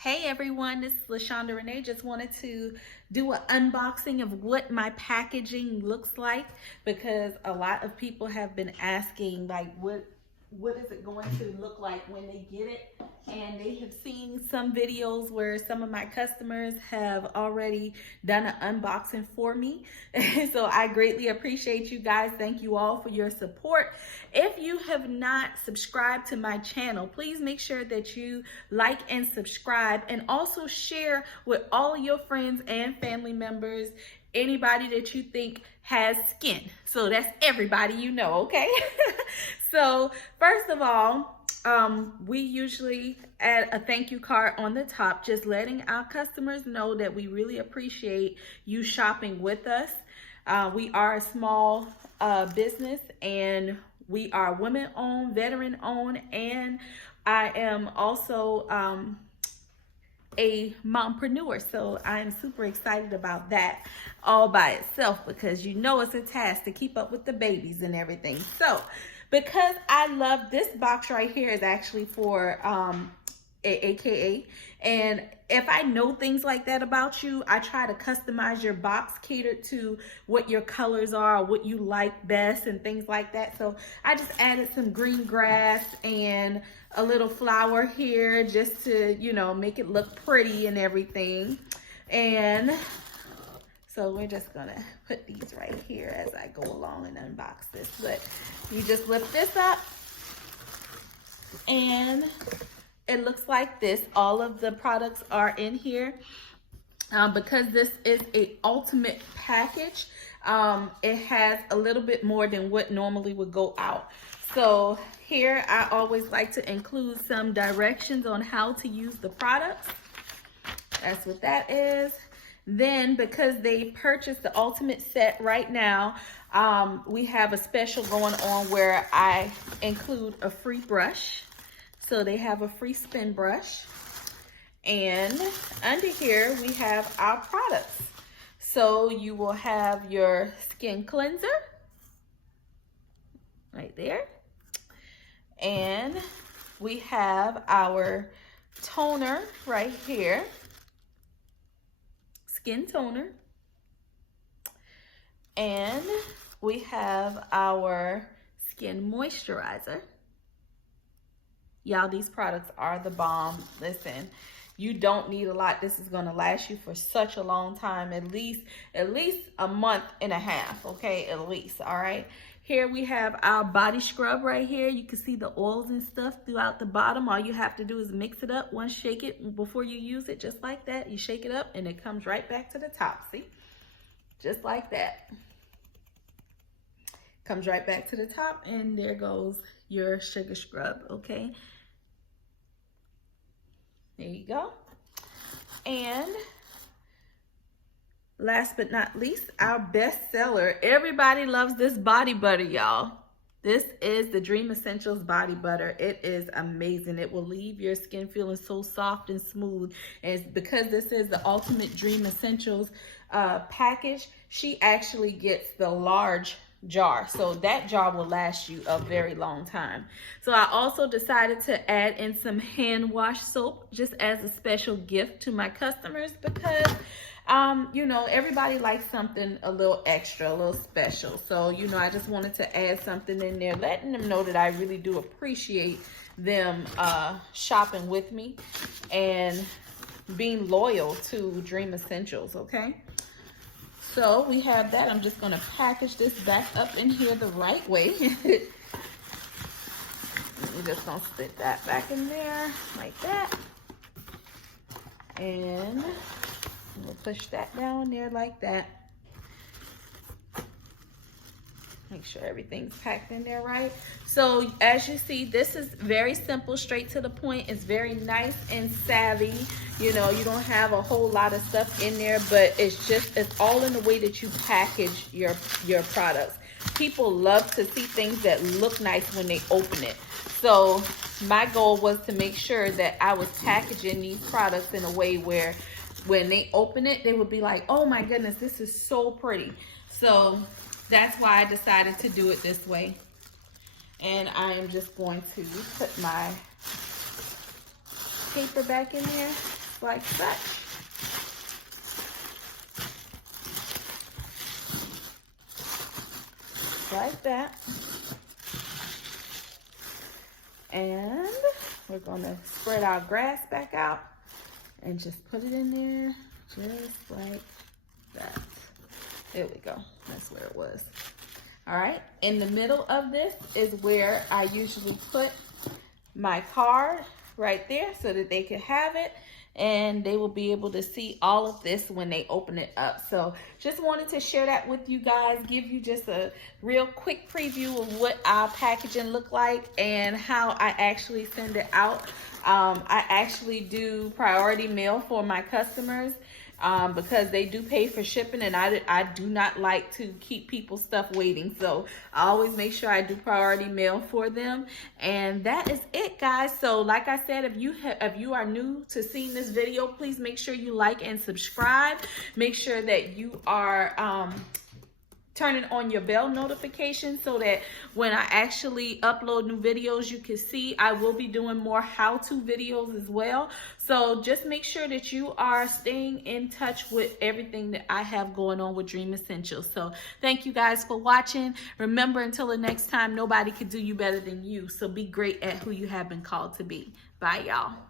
Hey everyone, this is LaShonda Renee. Just wanted to do an unboxing of what my packaging looks like because a lot of people have been asking like what is it going to look like when they get it, and they have seen some videos where some of my customers have already done an unboxing for me. So I greatly appreciate you guys. Thank you all for your support. If you have not subscribed to my channel, please make sure that you like and subscribe, and also share with all your friends and family members, anybody that you think has skin. So that's everybody you know, okay? So first of all, we usually add a thank you card on the top, just letting our customers know that we really appreciate you shopping with us. We are a small business, and we are women owned, veteran owned, and I am also a mompreneur, so I'm super excited about that all by itself, because you know it's a task to keep up with the babies and everything. So because I love this box right here, is actually for AKA, and if I know things like that about you, I try to customize your box catered to what your colors are, what you like best, and things like that. So I just added some green grass and a little flower here just to, you know, make it look pretty and everything. And so we're just gonna put these right here as I go along and unbox this. But you just lift this up and it looks like this. All of the products are in here. Because this is a ultimate package, it has a little bit more than what normally would go out. So here I always like to include some directions on how to use the products. That's what that is. Then, because they purchased the ultimate set right now, we have a special going on where I include a free brush. So they have a free spin brush. And under here we have our products. So you will have your skin cleanser right there. And we have our toner right here. Skin toner. And we have our skin moisturizer. Y'all, these products are the bomb. Listen, you don't need a lot. This is gonna last you for such a long time, at least a month and a half, okay, at least, all right? Here we have our body scrub right here. You can see the oils and stuff throughout the bottom. All you have to do is mix it up, once shake it before you use it, just like that. You shake it up and it comes right back to the top, see? Just like that. Comes right back to the top, and there goes your sugar scrub, okay? There you go. And last but not least, our best seller. Everybody loves this body butter, y'all. This is the Dream Essentials body butter. It is amazing. It will leave your skin feeling so soft and smooth. And because this is the ultimate Dream Essentials package, she actually gets the large jar, so that jar will last you a very long time. So I also decided to add in some hand wash soap just as a special gift to my customers, because you know, everybody likes something a little extra, a little special. So, you know, I just wanted to add something in there, letting them know that I really do appreciate them shopping with me and being loyal to Dream Essentials, okay? So we have that. I'm just gonna package this back up in here the right way. We're just gonna stick that back in there like that. And we'll push that down there like that. Make sure everything's packed in there right. So as you see, this is very simple, straight to the point. It's very nice and savvy. You know, you don't have a whole lot of stuff in there, but it's all in the way that you package your products. People love to see things that look nice when they open it. So my goal was to make sure that I was packaging these products in a way where when they open it, they would be like, oh my goodness, this is so pretty. So that's why I decided to do it this way. And I am just going to put my paper back in there. like such. Like that. And we're gonna spread our grass back out and just put it in there just like that. There we go. That's where it was. All right. In the middle of this is where I usually put my card right there so that they can have it and they will be able to see all of this when they open it up. So just wanted to share that with you guys, give you just a real quick preview of what our packaging look like and how I actually send it out. I actually do priority mail for my customers because they do pay for shipping, and I do not like to keep people's stuff waiting. So I always make sure I do priority mail for them. And that is it, guys. So like I said, if you are new to seeing this video, please make sure you like and subscribe. Make sure that you are turning on your bell notification so that when I actually upload new videos, you can see I will be doing more how-to videos as well. So just make sure that you are staying in touch with everything that I have going on with Dream Essentials. So thank you guys for watching. Remember, until the next time, nobody can do you better than you. So be great at who you have been called to be. Bye, y'all.